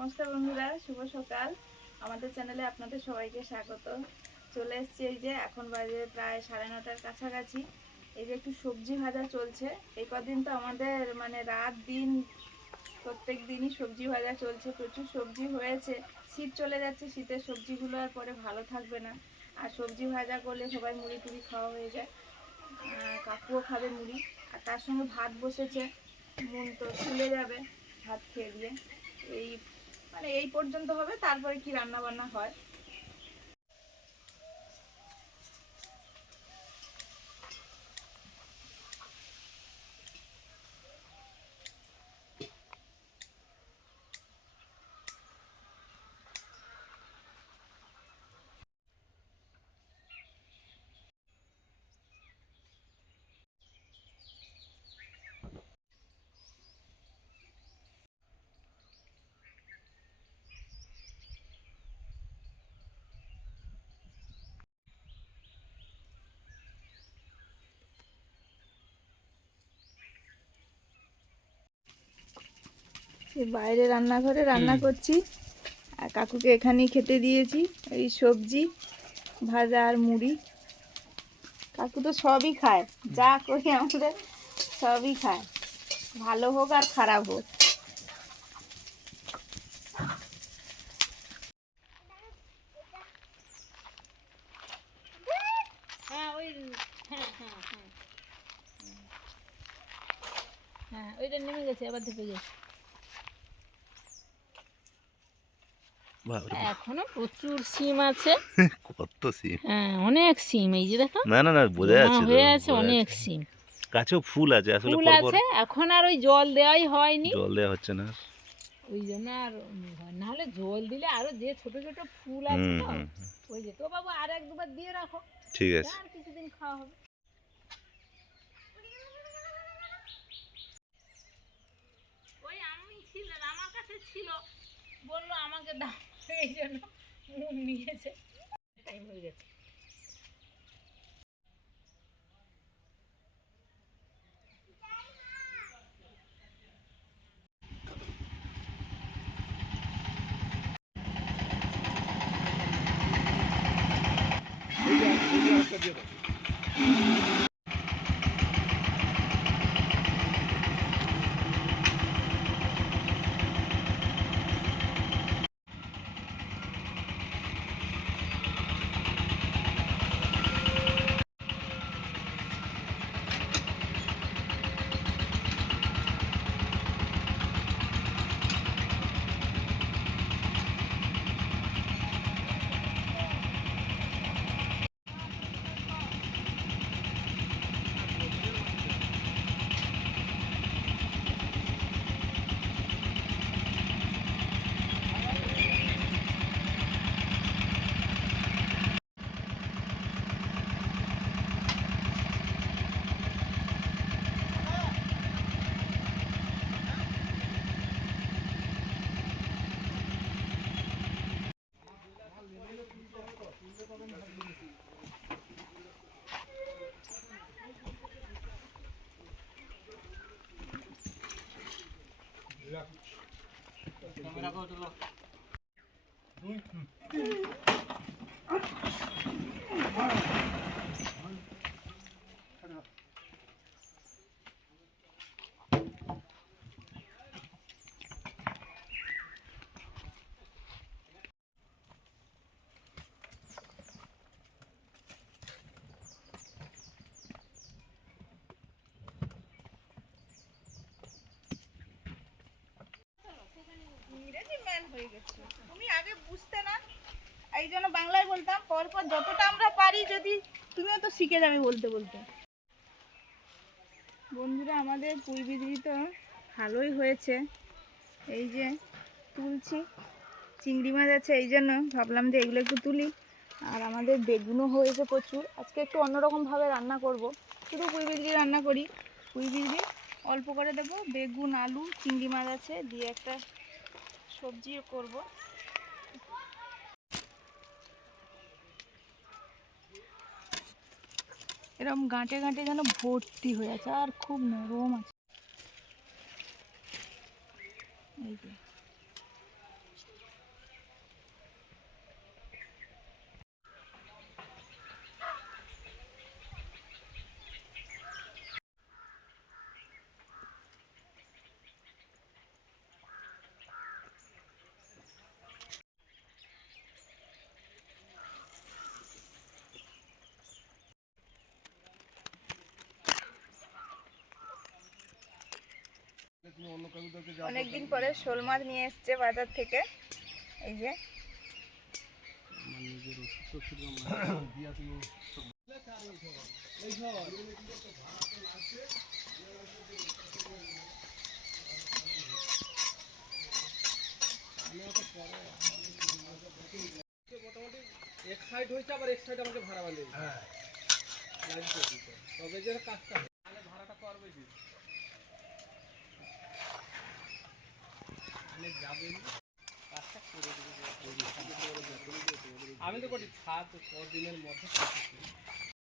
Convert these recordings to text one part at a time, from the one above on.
নমস্কার বন্ধুরা, শুভ সকাল। আমাদের চ্যানেলে আপনাদের সবাইকে স্বাগত। চলে এসেছি, এই যে এখন বাজে প্রায় 9:30টার কাছাকাছি। এই যে একটু সবজি ভাজা চলছে। এই কদিন তো আমাদের মানে রাত দিন প্রত্যেক দিনই সবজি ভাজা চলছে, প্রচুর সবজি হয়েছে। শীত চলে যাচ্ছে, শীতের সবজিগুলো আর পরে ভালো থাকবে না। আর সবজি ভাজা করলে সবাই মুড়ি টুড়ি খাওয়া হয়ে যায়, কাকুও খাবে মুড়ি। আর তার সঙ্গে ভাত বসেছে, মন তো ফুলে যাবে ভাত খেয়ে দিয়ে। এই মানে এই পর্যন্ত হবে, তারপরে কি রান্না বান্না হয়। বাইরে রান্নাঘরে রান্না করছি, আর কাকুকে এখানেই খেতে দিয়েছি। এই সবজি ভাজা আর মুড়ি। কাকু তো সবই খায়, যা করি আমাদের সবই খায়, ভালো হোক আর খারাপ হোক। ওইটা নেমে গেছে, আবার ধুপে গেছে। এখনো প্রচুর সিম আছে। কত সিম? হ্যাঁ, অনেক সিম। এই যে দেখো, না না না, বোঝা যাচ্ছে হয়ে আছে অনেক সিম। গাছেও ফুল আছে, আসলে ফুল পরপর আছে, এখন আর ওই জল দেওয়াই হয়নি, জল দেওয়া হচ্ছে না, ওই জন্য আর না হলে জল দিলে আরো যে ছোট ছোট ফুল আছে তো ওই যে। তো বাবু আর এক দুবার দিয়ে রাখো, ঠিক আছে, আর কিছুদিন খাওয়া হবে। ওই আমি ছিলেন, আমার কাছে ছিল, বললো আমাকে দাও, এই জন্য মুখ নিয়েছে। টাইম হয়ে গেছে। ইংরেজি ম্যান হয়ে গেছে, তুমি আগে বুঝতে না, এই জন্য বাংলায় বলতাম। পরপর যতটা আমরা পারি, যদি তুমিও তো শিখে যাবে বলতে বলতে। বন্ধুরা, আমাদের পুঁই বিদ্রি তো ভালোই হয়েছে। এই যে তুলছি, চিংড়ি মাছ আছে, এই জন্য ভাবলাম যে এগুলো একটু তুলি। আর আমাদের বেগুনও হয়েছে প্রচুর। আজকে একটু অন্যরকমভাবে রান্না করব, শুধু পুঁই বিদ্রি রান্না করি। পুঁই বিদ্রি অল্প করে দেবো, বেগুন আলু চিংড়ি মাছ আছে, দিয়ে একটা সবজিও করব। এরকম গাঁটে গাঁটে যেন ভর্তি হয়ে আছে, আর খুব নরম আছে। এই যে অনেকদিন পরে শোল মাছ নিয়ে এসছে বাজার থেকে। এই যে মোটামুটি এক সাইড হয়েছে, আবার এক সাইড আমাকে ভাড়া বানিয়ে দিতে হবে। লাইন করে দিতে হবে। তবে যে কাজটা হয়, তাহলে ভাড়াটা করবে কি? যাবেন কাজটা করে দেবে। আমি তো করি 7 দিনের মধ্যে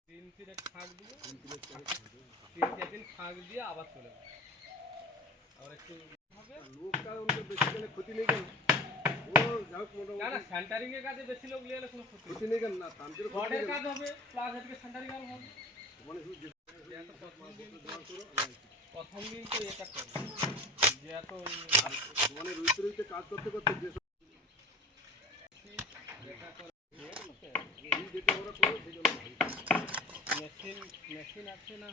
দিন তিনেক ফাঁক দিব, 3-4 দিন ফাঁক দিয়ে আবার চলে যাবে। আবার একটু হবে লোকটা বেশি গেলে ক্ষতি নেই কেন? না না, সেন্টারিং এর কাজে বেশি লোক নিয়ে এলে কোনো ক্ষতি নেই কেন? না তান্ত্রিক রডের কাজ হবে, প্লাস এদিকে সেন্টারিং কাজ হবে। মানে শুধু প্রথম দিন তো এটা করবে যে এত মানে রইতে কাজ করতে করতে যে মেশিন আছে না,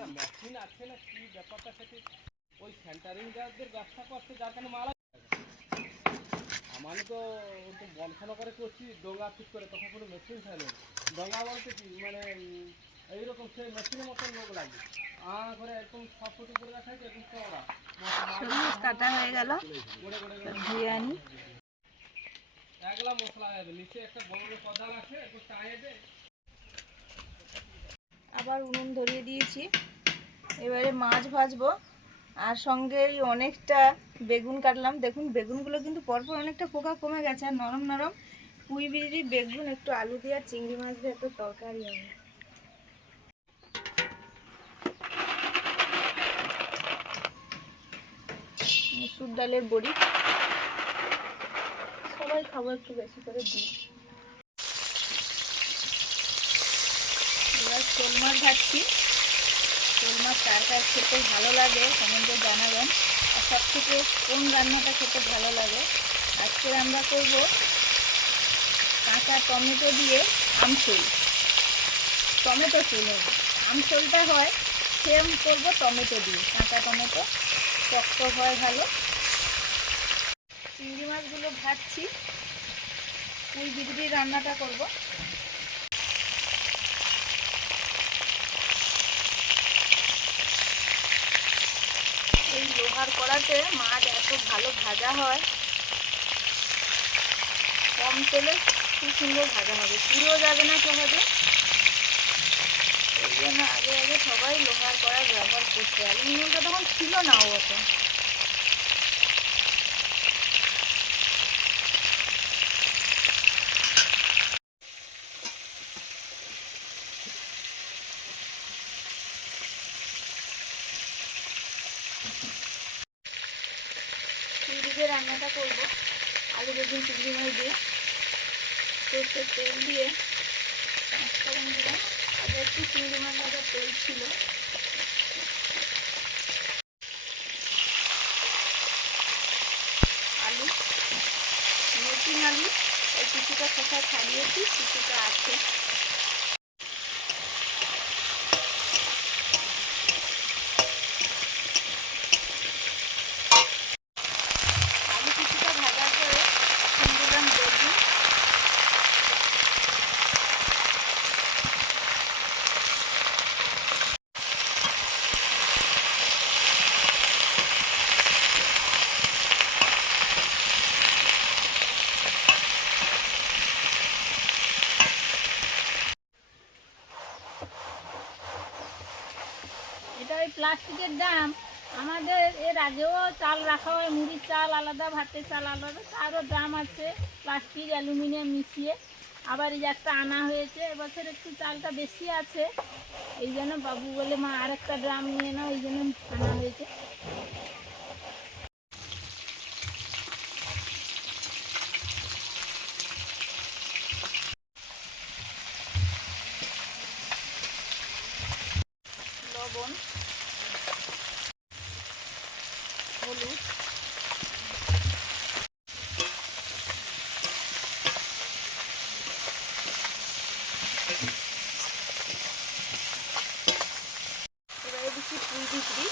না মেশিন আছে না, কি ব্যাপারটা সেটি ওই সেন্টারিং যাদের ব্যবসা করছে যার কারণে মালা। আমি তো বলখানা করে করছি ডোঙ্গা ঠিক করে, তখন কোনো মেশিন থাকে ডোঙ্গা বলতে কি মানে এইরকম সেই মেশিনের মতন লোক লাগে করে এরকম 6 ফুট করে রাখা হয়েছে, এরকম চওড়া কাটা হয়ে গেল। ধুয়ে আনি। একলা মশলা যাবে, নিচে একটা বড় কদাল আছে, একটু টাইয়ে দে। আবার উনুন ধরিয়ে দিয়েছি, এবারে মাছ ভাজবো। আর সঙ্গে অনেকটা বেগুন কাটলাম। দেখুন বেগুনগুলো কিন্তু পরপর অনেকটা পোকা কমে গেছে, আর নরম নরম পুঁই বিড়ি বেগুন, একটু আলু দিয়ে আর চিংড়ি মাছ দিয়ে একটু তরকারি হবে। মসুর ডালের বড়ি, সবাই খাবো, একটু বেশি করে দিই। এবার শোল মাছ ভাজছি। শোল মাছ কার কার খেতে ভালো লাগে কমেন্টে জানাবেন, আর সব থেকে কোন রান্নাটা খেতে ভালো লাগে। আজকে আমরা করব কাঁচা টমেটো দিয়ে আমঝোল। টমেটো ঝোল হবে, আমঝোলটা হয় সেম করবো টমেটো দিয়ে, কাঁচা টমেটো টক হয় ভালো। চিংড়ি মাছগুলো ভাজছি, পুঁই বিড়ি রান্নাটা করব। এই লোহার কড়াতে মাছ এত ভালো ভাজা হয়, কম তেলে খুব সুন্দর ভাজা হবে, পুড়েও যাবে না সহজে। এই জন্য আগে আগে সবাই লোহার কড়া ব্যবহার করছে, অ্যালুমিনিয়ামটা তখন ছিল না অত। চিংড়ি রান্নাটা করবো আলু বেগুন চিংড়ি মাছ দিয়ে, সর্ষের তেল দিয়ে 5 ফোড়ন দিলাম। আগে একটু চিংড়ি মাছ ভাজার তেল ছিল। আলু, নতুন আলু, এই কিছুটা খোসা ছাড়িয়েছি, কিছুটা আছে। আলু কিছুটা ভাজার পরে দিলাম বেগুন, এটা ওই প্লাস্টিকের ড্রাম। আমাদের এর আগেও চাল রাখা হয়, মুড়ির চাল আলাদা, ভাতের চাল আলাদা, তারও ড্রাম আছে প্লাস্টিক অ্যালুমিনিয়াম মিশিয়ে। আবার এই যে একটা আনা হয়েছে, এবছর একটু চালটা বেশি আছে, এই জন্য বাবু বলে মা আরেকটা ড্রাম নিয়ে নাও, এই জন্য আনা হয়েছে। লবণ, হলুদ, এবারে দিচ্ছি পুঁই বিচড়ি,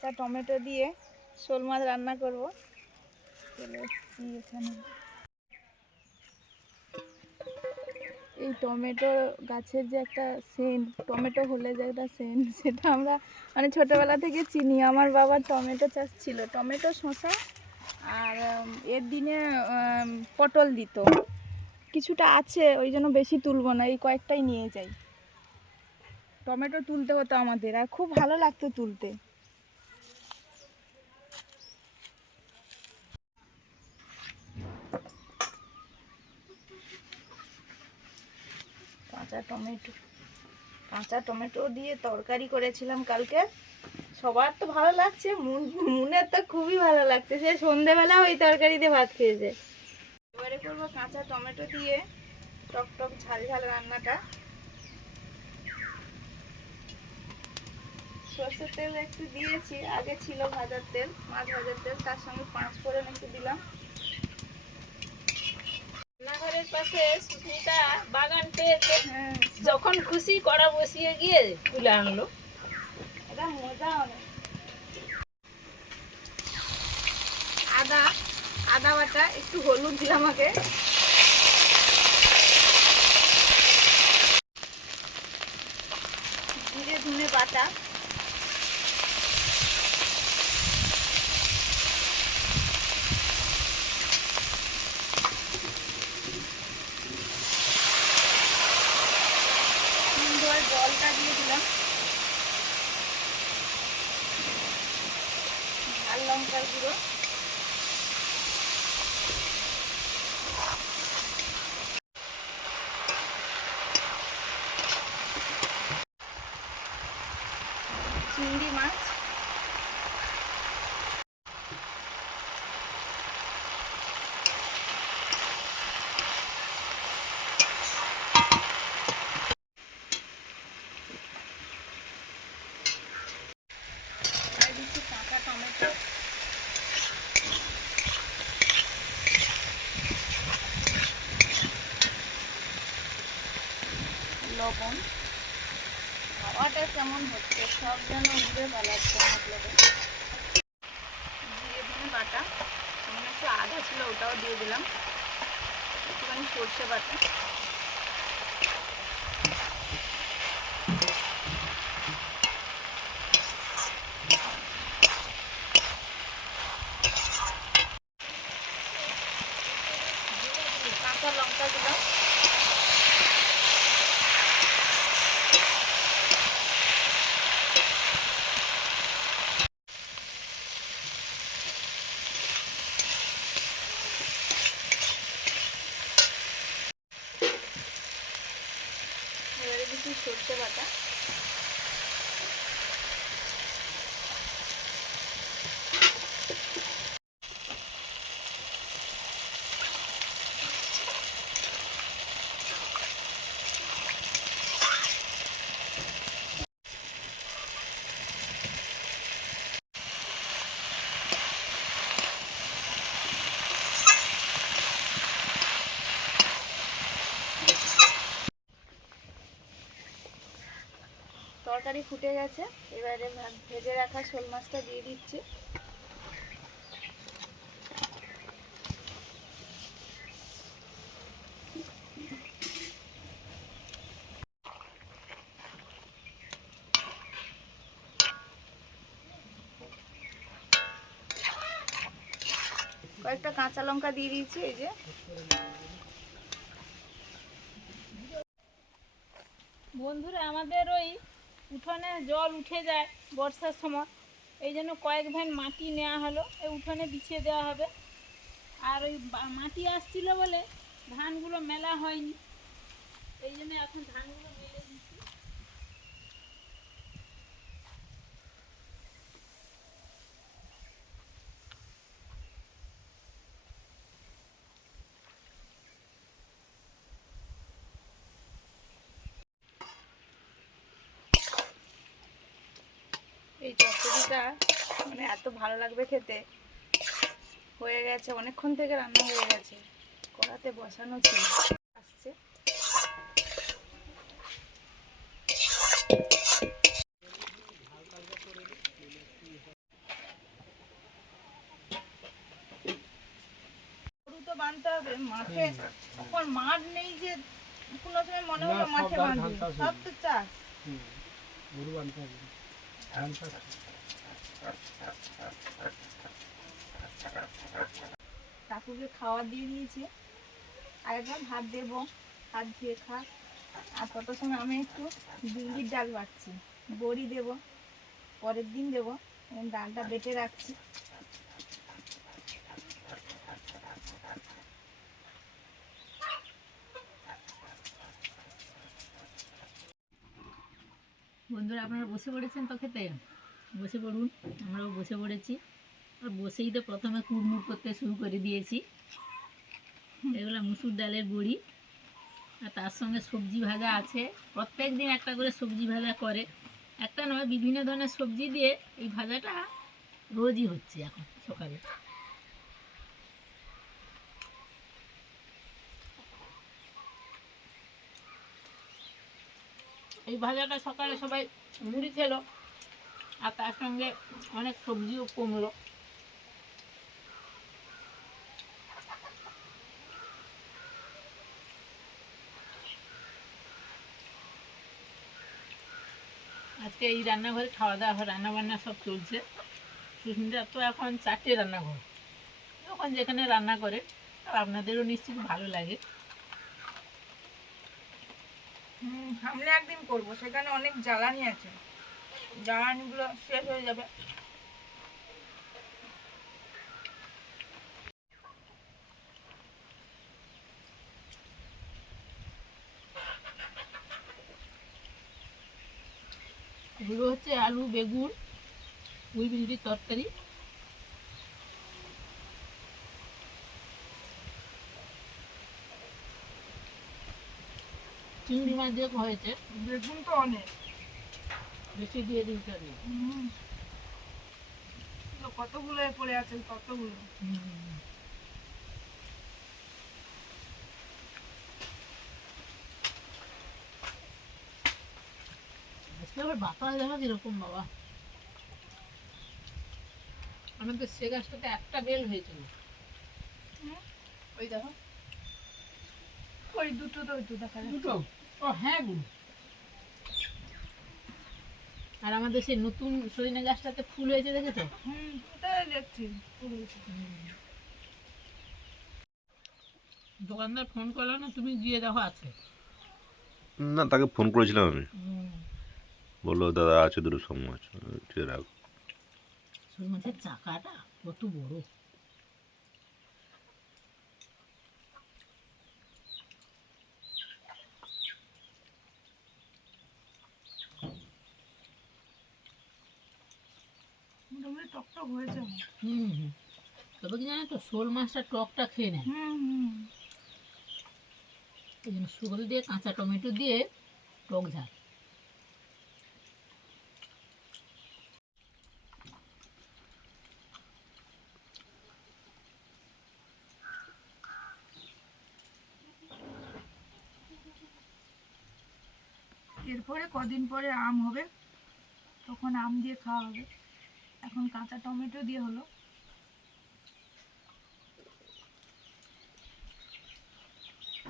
কাঁচা টমেটো দিয়ে শোল মাছ রান্না করব। চলে এসেছি এখানে। এই টমেটো গাছের যে একটা সেন্ট, টমেটো হলে যে একটা সেন্ট, সেটা আমরা মানে ছোটোবেলা থেকে চিনি। আমার বাবার টমেটো চাষ ছিল, টমেটো, শসা, আর এর দিনে পটল দিত। কিছুটা আছে, ওই জন্য বেশি তুলবো না, এই কয়েকটাই নিয়ে যাই। টমেটো তুলতে হতো আমাদের, আর খুব ভালো লাগতো তুলতে। কাঁচা টমেটো দিয়ে তরকারি করেছিলাম কালকে। সবার তো ভালো লাগছে, মুনের তো খুবই ভালো লাগছে, সে সন্ধেবেলা ওই তরকারি দিয়ে ভাত খেয়েছে। এবারে করবো কাঁচা টমেটো দিয়ে টক টক ঝাল ঝাল রান্নাটা। সর্ষের তেল একটু দিয়েছি, আগে ছিল ভাজার তেল, মাছ ভাজার তেল, তার সঙ্গে 5 ফোড়ন একটু দিলাম। রান্নাঘরের পাশে সুস্মিতা বাগান পেয়েছে, হ্যাঁ, যখন খুশি কড়া বসিয়ে গিয়ে তুলে আনলো। এটা মজা অনেক। আদা বাটা, একটু হলুদ দিলাম আগে, জিরে ধনে বাটা, ধোয়ার জলটা দিয়ে দিলাম, ঝাল লঙ্কার গুঁড়ো, চিংড়ি মাছ, আর দিচ্ছি কাঁচা টমেটো, লবণ। হাওয়াটা কেমন হচ্ছে, সব যেন উড়ে পালাচ্ছে মশলাটা। দিয়ে ধনে বাটা, এখানে একটু আদা ছিল ওটাও দিয়ে দিলাম, একটুখানি সর্ষে বাটা, কাঁচা লঙ্কা দিলাম, এবারে দিচ্ছি সর্ষে বাটা, তরকারি ফুটে গেছে। এবারে ভেজে রাখা শোল মাছটা দিয়ে দিচ্ছি। কয়েকটা কাঁচা লঙ্কা দিয়ে দিয়েছি। এই যে বন্ধুরা, আমাদের ওই উঠোনে জল উঠে যায় বর্ষার সময়, এই জন্য কয়েক ভ্যান মাটি নেওয়া হলো, এই উঠোনে বিছিয়ে দেওয়া হবে। আর ওই মাটি আসছিল বলে ধানগুলো মেলা হয়নি, এই জন্য এখন ধানগুলো মেলে দিচ্ছি। এই চচ্চড়িটা মানে এত ভালো লাগবে খেতে, হয়ে গেছে, অনেকক্ষণ থেকে রান্না হয়ে গেছে, কড়াতে বসানো ছিল, আসছে। এখন মাঠ নেই যে কোনো সময় মনে না, হলো সব মাঠে ধান বাঁধবে, চাষ সব তো চাষ। গরু বানতে হবে ধান চাষ কাকুকে খাওয়া দিয়ে দিয়েছি, আর একবার ভাত দেবো, হাত ধুয়ে খা। আর তত সময় আমি একটু বিউলির ডাল বাটছি, বড়ি দেবো, পরের দিন দেবো, ডালটা বেটে রাখছি। বন্ধুরা আপনারা বসে পড়েছেন তো খেতে, বসে পড়ুন, আমরাও বসে পড়েছি। আর বসেই তো প্রথমে কুড়মুড় করতে শুরু করে দিয়েছি। এগুলো মুসুর ডালের বড়ি, আর তার সঙ্গে সবজি ভাজা আছে। প্রত্যেক দিন একটা করে সবজি ভাজা করে, একটা নয় বিভিন্ন ধরনের সবজি দিয়ে এই ভাজাটা রোজই হচ্ছে এখন সকালে। এই ভাজাটা সকালে সবাই মুড়ি খেলো, আর তার সঙ্গে অনেক সবজিও কমলো। আজকে এই রান্নাঘরে খাওয়া দাওয়া রান্না বান্না সব চলছে। সুস্মিতা তো এখন 4টে রান্নাঘর, যখন যেখানে রান্না করে। আর আপনাদেরও নিশ্চয়ই ভালো লাগে। সামনে একদিন করবো, সেখানে অনেক জ্বালানি আছে, জ্বালানিগুলো শেষ হয়ে যাবে। এগুলো হচ্ছে আলু বেগুন পুঁই ভিন্ডির তরকারি। চিংড়ি মাছ দিয়ে হয়েছে, বেগুন তো অনেক বেশি দিয়ে দিতে হবে। কতগুলো পড়ে আছে, কতগুলো। আজকে আবার বাতাস দেখা কিরকম বাবা। আমাদের সে গাছটাতে একটা বেল হয়েছিল। ওই দেখো, ওই দুটো তো, ওই তো দেখা যাচ্ছে। দুটো? ও হ্যাঁ গো। আর আমাদের সেই নতুন সজনে গাছটাতে ফুল হয়েছে দেখেছো? ওটাই দেখছি। দোকানদার ফোন করলো না, তুমি গিয়ে দেখো আছে। না, তাকে ফোন করেছিলাম আমি, বললো দাদা আছে, দুটো সময় আছে, ঠিক রাখ। শোল মাছের চাকাটা কত বড়। মোটামুটি টকটক হয়েছে। তবে কি জানো তো, শোল মাছটা টকটা খেয়ে নেয়। এই জন্য শোল দিয়ে কাঁচা টমেটো দিয়ে টক ঝাল। এরপরে কদিন পরে আম হবে, তখন আম দিয়ে খাওয়া হবে। এখন কাঁচা টমেটো দিয়ে হলো।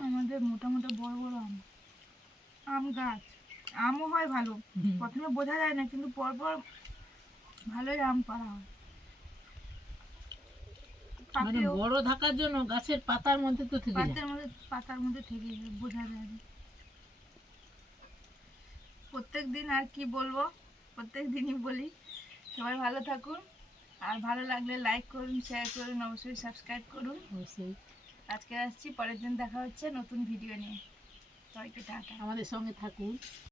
আমাদের মোটা মোটা বড় বড় আম গাছ, আমও হয় ভালো। প্রথমে বোঝা যায় না, কিন্তু পরপর ভালোই আম পাড়া হয়। মানে বড় থাকার জন্য গাছের পাতার মধ্যে তো থেকে যায়। পাতার মধ্যে থেকে যায়, বোঝা যায় না। প্রত্যেক দিন আর কি বলবো, প্রত্যেক দিনই বলি সবাই ভালো থাকুন, আর ভালো লাগলে লাইক করুন, শেয়ার করুন, অবশ্যই সাবস্ক্রাইব করুন। অবশ্যই। আজকে আসছি, পরের দিন দেখা হচ্ছে নতুন ভিডিও নিয়ে। সবাইকে টাটা। আমাদের সঙ্গে থাকুন।